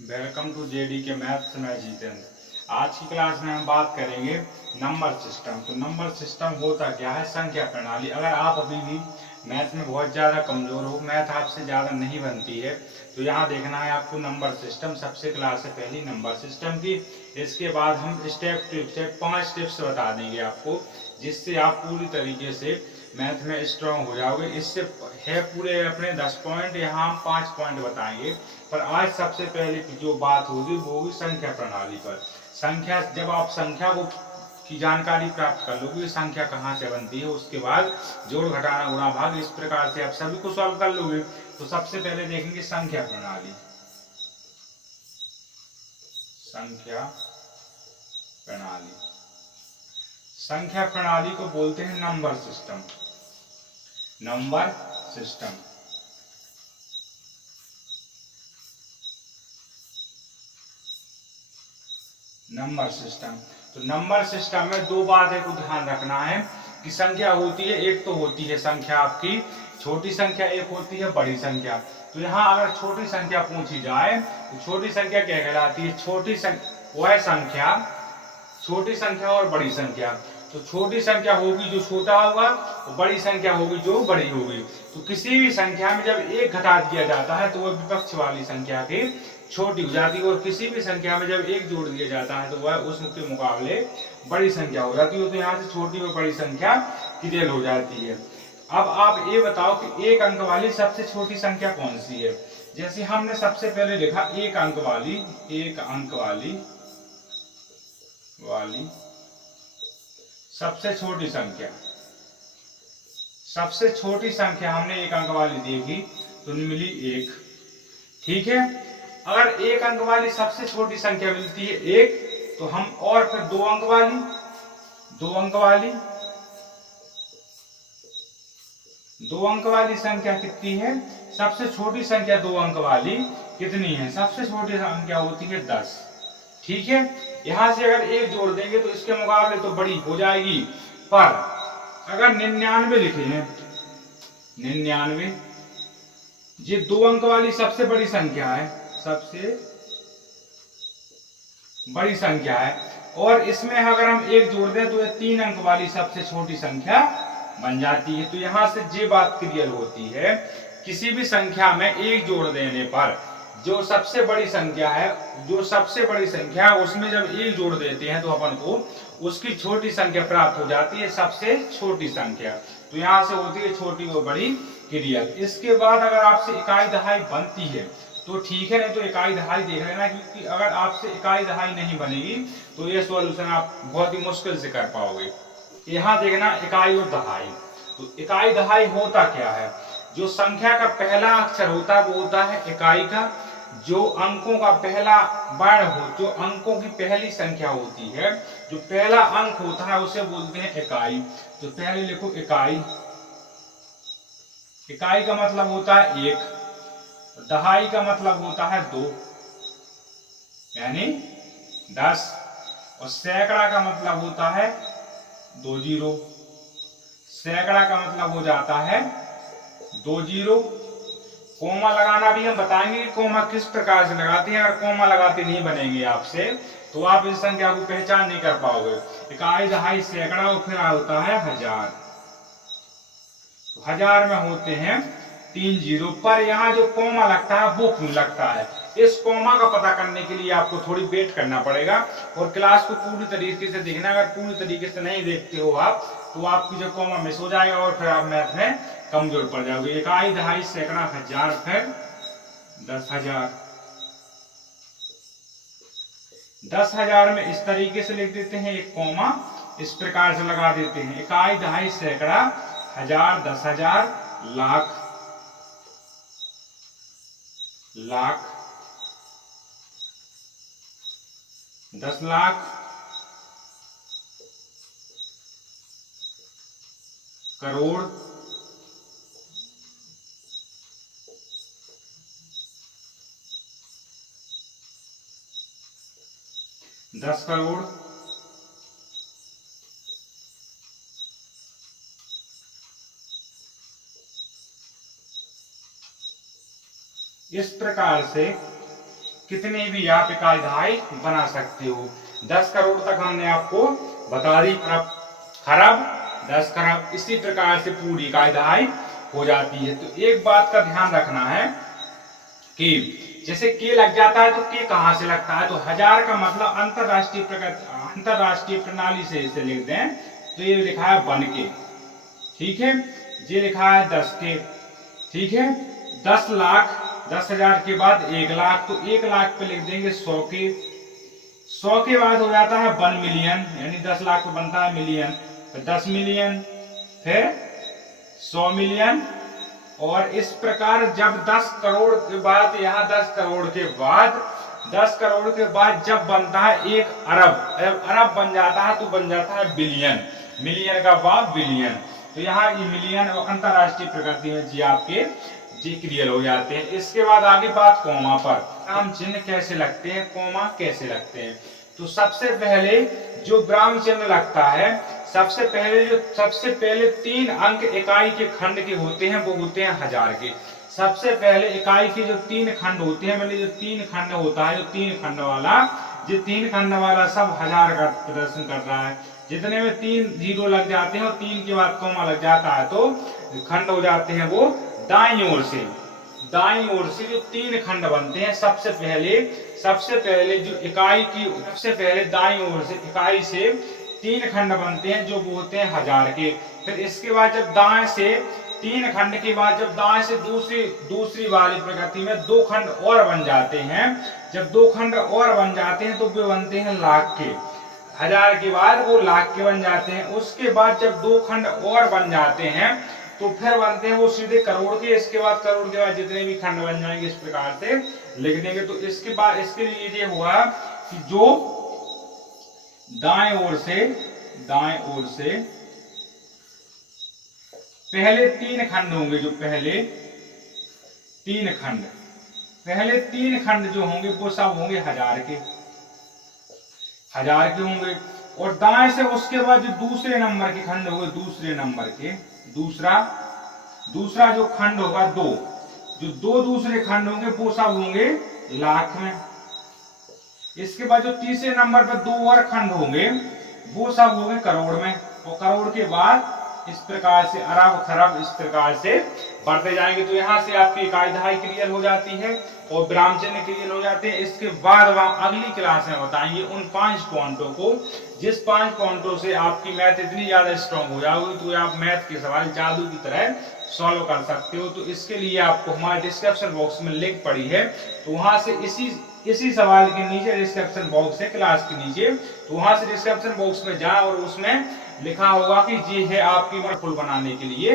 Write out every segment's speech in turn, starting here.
Welcome to JD के maths में जितेंद्र। आज की क्लास में हम बात करेंगे नंबर सिस्टम। तो नंबर सिस्टम होता क्या है? संख्या प्रणाली। अगर आप अभी भी मैथ में बहुत ज़्यादा कमज़ोर हो, मैथ आपसे ज़्यादा नहीं बनती है, तो यहाँ देखना है आपको नंबर सिस्टम। सबसे क्लास है पहली नंबर सिस्टम की। इसके बाद हम स्टेप टू स्टेप 5 टिप्स बता देंगे आपको, जिससे आप पूरी तरीके से मैथ में स्ट्रांग हो जाओगे। इससे है पूरे अपने 10 पॉइंट, यहाँ हम 5 पॉइंट बताएंगे। पर आज सबसे पहले जो बात होगी वो होगी संख्या प्रणाली पर। संख्या, जब आप संख्या को की जानकारी प्राप्त कर लोगे, संख्या कहाँ से बनती है, उसके बाद जोड़ घटाना गुणा भाग, इस प्रकार से आप सभी को सॉल्व कर लोगे। तो सबसे पहले देखेंगे संख्या प्रणाली। संख्या प्रणाली, संख्या प्रणाली को बोलते हैं number system. Number system, number system. तो नंबर सिस्टम में दो बातें को ध्यान रखना है कि संख्या होती है, एक तो होती है संख्या आपकी छोटी संख्या, एक होती है बड़ी संख्या। तो यहाँ अगर छोटी संख्या पूछी जाए तो छोटी संख्या क्या कहलाती है? छोटी संख्या वह संख्या, छोटी संख्या और बड़ी संख्या। तो छोटी संख्या होगी जो छोटा होगा, और बड़ी संख्या होगी जो बड़ी होगी। तो किसी भी संख्या में जब एक घटा दिया जाता है तो वह विपक्ष वाली संख्या की छोटी हो जाती है, और किसी भी संख्या में जब एक जोड़ दिया जाता है तो वह उसके मुकाबले बड़ी संख्या हो जाती है। तो यहाँ से छोटी और बड़ी संख्या क्लियर हो जाती है। अब आप ये बताओ कि एक अंक वाली सबसे छोटी संख्या कौन सी है? जैसे हमने सबसे पहले लिखा एक अंक वाली, एक अंक वाली सबसे छोटी संख्या। सबसे छोटी संख्या हमने एक अंक वाली देखी तो मिली एक। ठीक है, अगर एक अंक वाली सबसे छोटी संख्या मिलती है एक, तो हम और फिर दो अंक वाली, दो अंक वाली, दो अंक वाली संख्या कितनी है? सबसे छोटी संख्या दो अंक वाली कितनी है? सबसे छोटी संख्या होती है 10। ठीक है, यहां से अगर एक जोड़ देंगे तो इसके मुकाबले तो बड़ी हो जाएगी। पर अगर 99 लिखे हैं, 99 ये दो अंक वाली सबसे बड़ी संख्या है, सबसे बड़ी संख्या है, और इसमें अगर हम एक जोड़ दें तो ये तीन अंक वाली सबसे छोटी संख्या बन जाती है। तो यहां से ये बात क्लियर होती है, किसी भी संख्या में एक जोड़ देने पर जो सबसे बड़ी संख्या है, जो सबसे बड़ी संख्या है उसमें जब एक जोड़ देते हैं तो अपन को उसकी छोटी संख्या प्राप्त हो जाती है, सबसे छोटी संख्या। तो यहां से होती है छोटी व बड़ी क्लियर। इसके बाद अगर आपसे इकाई दहाई बनती है तो ठीक है, नहीं तो इकाई दहाई देख लेना, क्योंकि अगर आपसे इकाई दहाई नहीं बनेगी तो ये सॉल्यूशन आप बहुत ही मुश्किल से कर पाओगे। यहां देखना इकाई और दहाई। तो इकाई दहाई होता क्या है? जो संख्या का पहला अक्षर होता है वो होता है इकाई का। जो अंकों का पहला वर्ण हो, जो अंकों की पहली संख्या होती है, जो पहला अंक होता है उसे बोलते हैं इकाई। तो पहले लिखो इकाई। इकाई का मतलब होता है एक, दहाई का मतलब होता है दो, यानी 10, और सैकड़ा का मतलब होता है 20। सैकड़ा का मतलब हो जाता है 20। कोमा लगाना भी हम बताएंगे कि कोमा किस प्रकार से लगाते हैं। अगर कोमा लगाते नहीं बनेंगे आपसे तो आप इस संख्या को पहचान नहीं कर पाओगे। इकाई दहाई सैकड़ा, और फिर होता है हजार। तो हजार में होते हैं 3 जीरो, पर यहाँ जो कोमा लगता है वो क्यों लगता है? इस कोमा का पता करने के लिए आपको थोड़ी वेट करना पड़ेगा, और क्लास को पूरी तरीके से देखना। अगर पूरी तरीके से नहीं देखते हो आप तो आपकी जो कोमा मिस हो जाएगा और फिर आप मैथ में कमजोर पड़ जाओगे। इकाई दहाई सैकड़ा हजार, फिर 10,000। 10,000 में इस तरीके से लिख देते हैं, एक कोमा इस प्रकार से लगा देते हैं। इकाई दहाई सैकड़ा हजार, 10,000, लाख, लाख, 10 लाख, करोड़, दस करोड़, इस प्रकार से कितने भी आप इकाई दहाई बना सकते हो। 10 करोड़ तक हमने आपको बता दी, खरब, 10 खरब, इसी प्रकार से पूरी इकाई दहाई हो जाती है। तो एक बात का ध्यान रखना है कि जैसे के लग जाता है तो के कहां से लगता है, तो हजार का मतलब अंतरराष्ट्रीय प्रणाली से इसे लिख दें तो ये लिखा है 1 के, ठीक है। ये लिखा है 10 के, ठीक है। 10 लाख, 10,000 के बाद 1 लाख, तो 1 लाख पे लिख देंगे 100 के। 100 के बाद हो जाता है 1 मिलियन, यानी 10 लाख पे बनता है मिलियन, फिर 10 मिलियन, फिर 100 मिलियन, और इस प्रकार जब 10 करोड़ के बाद, यहाँ 10 करोड़ के बाद, 10 करोड़ के बाद जब बनता है 1 अरब, जब अरब बन जाता है तो बन जाता है बिलियन, मिलियन का बाद बिलियन। तो यहाँ ये मिलियन और अंतरराष्ट्रीय प्रगति में जी आपके जी क्लियर हो जाते हैं। इसके बाद आगे बात कोमा पर, विराम चिन्ह कैसे लगते हैं, कोमा कैसे लगते हैं। तो सबसे पहले जो विराम चिन्ह लगता है, सबसे पहले 3 अंक इकाई के खंड के होते हैं, वो होते हैं 1000 के। सबसे पहले इकाई के जो 3 खंड होते हैं, मतलब जो 3 खंड होता है, जो 3 खंड वाला, जो 3 खंड वाला सब 1000 का प्रदर्शन कर रहा है। जितने में 3 जीरो लग जाते हैं और 3 के बाद कॉमा लग जाता है तो खंड हो जाते हैं वो दाईं ओर से। दाईं ओर से जो 3 खंड बनते हैं, सबसे पहले जो इकाई की, सबसे पहले दाईं ओर से इकाई से 3 खंड बनते हैं जो वो होते हैं 1000 के। फिर इसके बाद जब दाएं से 3 खंड के बाद जब दाएं से दूसरी वाली प्रगति में 2 खंड और बन जाते हैं, जब 2 खंड और बन जाते हैं तो वे बनते हैं लाख के। 1000 के बाद वो लाख के बन जाते हैं। उसके बाद जब 2 खंड और बन जाते हैं तो फिर बनते हैं वो सीधे करोड़ के। इसके बाद करोड़ के बाद जितने भी खंड बन जाएंगे इस प्रकार से लिख देंगे। तो इसके बाद इसके लिए ये हुआ कि जो दाएं ओर से पहले 3 खंड होंगे, जो पहले 3 खंड जो होंगे वो सब होंगे 1000 के होंगे। और दाएं से उसके बाद जो दूसरे नंबर के खंड होंगे, दूसरे नंबर के दूसरा जो खंड होगा, जो दो दूसरे खंड होंगे वो सब होंगे लाख में। इसके बाद जो तीसरे नंबर पर 2 और खंड होंगे वो सब होंगे करोड़ में। और करोड़ के बाद इस प्रकार से अरब, खरब, इस प्रकार से बढ़ते जाएंगे। तो यहाँ से आपकी इकाई दहाई क्लियर हो जाती है और विराम चिन्ह क्लियर हो जाते हैं। इसके बाद वहां अगली क्लास में बताएंगे उन 5 पॉइंटों को, जिस 5 पॉइंटों से आपकी मैथ इतनी ज्यादा स्ट्रांग हो जाएगी तो आप मैथ के सवाल जादू की तरह सॉल्व कर सकते हो। तो इसके लिए आपको हमारे डिस्क्रिप्शन बॉक्स में लिंक पड़ी है, तो वहां से इसी सवाल के नीचे डिस्क्रिप्शन बॉक्स है क्लास के नीचे, तो वहां से डिस्क्रिप्शन बॉक्स में जाए और उसमें लिखा होगा कि ये है आपकी फुल बनाने के लिए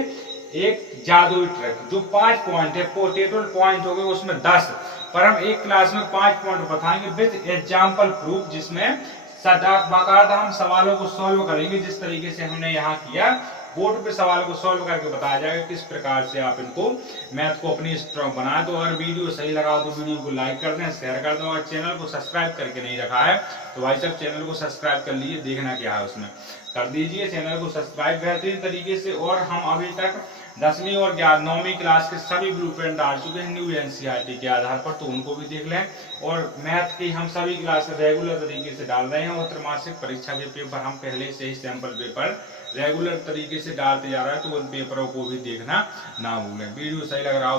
एक जादुई ट्रिक। जो 5 पॉइंट है, टोटल पॉइंट हो गए उसमें 10, पर हम एक क्लास में 5 पॉइंट बताएंगे विद एग्जाम्पल प्रूफ, जिसमें बाकायदा हम सवालों को सॉल्व करेंगे। जिस तरीके से हमने यहाँ किया, बोर्ड पे सवाल को सॉल्व करके बताया जाएगा किस प्रकार से आप इनको मैथ को अपनी स्ट्रांग बनाए। तो अगर वीडियो सही लगा तो वीडियो को लाइक कर दें, शेयर कर दें। और चैनल को सब्सक्राइब करके नहीं रखा है तो भाई साहब चैनल को सब्सक्राइब कर लीजिए, देखना क्या है उसमें, कर दीजिए चैनल को सब्सक्राइब बेहतरीन तरीके से। और हम अभी तक 10वीं और 9वीं क्लास के सभी ब्लूप्रिंट डाल चुके हैं न्यू एनसीईआरटी के आधार पर, तो उनको भी देख लें। और मैथ की हम सभी क्लास रेगुलर तरीके से डाल रहे हैं और त्रैमासिक परीक्षा के पेपर हम पहले से ही सैंपल पेपर रेगुलर तरीके से डालते जा रहे हैं, तो उन पेपरों को भी देखना ना भूलें। वीडियो सही लग रहा हो